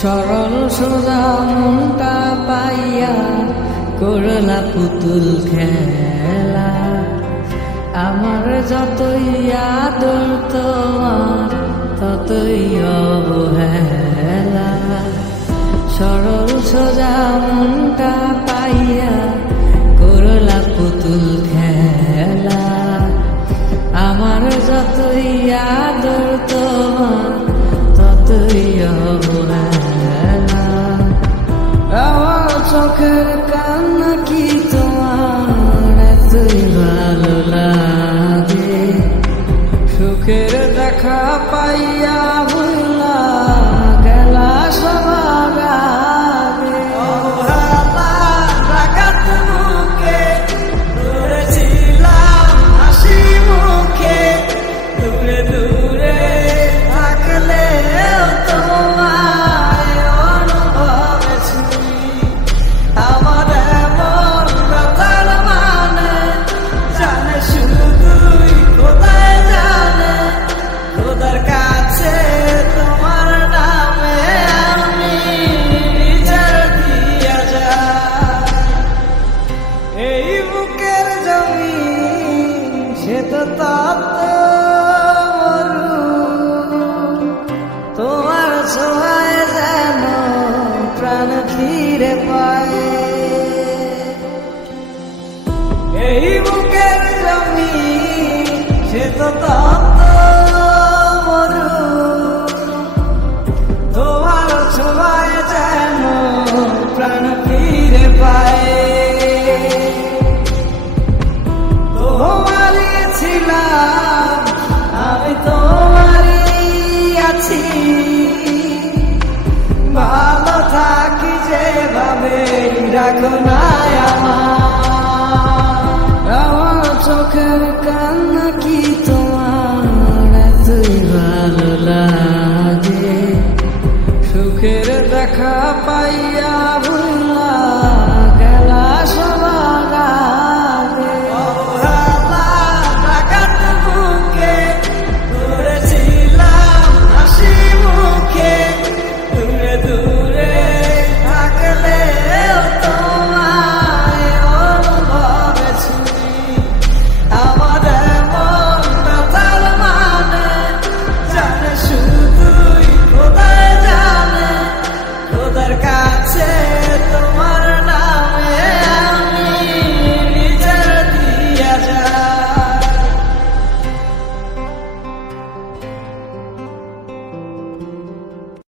সরল সোজা মনটা পাইয়া করলা পুতুল খেলা। আমার যতই আদর তোমার ততই অবহেলা। সরল সোজা মনটা পাইয়া করলা পুতুল খেলা। আমার যতই আদর তোমার ততই অবহেলা। আমার চোখের কান্না কি তোমার এতই ভালো লাগে? সুখের দেখা পাইয়া ভুলা গেলা সবার আগে। অবহেলা রাগাত মুখে ধরেছিলাম হাসি মুখে, দূরে দূরে থাকলে তোমায় অনুভবেছি। আমার এমন ব্যথার মানে জানে শুধুই খোদাই জানে। খোদার কাছে তোমার নামে আমি বিচার দিয়া যাই। এই বুকের জমি সে তো তপ্ত মরু, তোমার ছোঁয়ায় যেন প্রাণ ফিরে পায়। এই বুকের জমি সে তো তপ্ত মরু, তোমার ছোঁয়ায় যেন প্রাণ ফিরে পায়। তোমারই ছিলাম আমি, তোমারই আছি। ভালো থাকি যেভাবে রাখো না আমার। আমার চোখের কান্না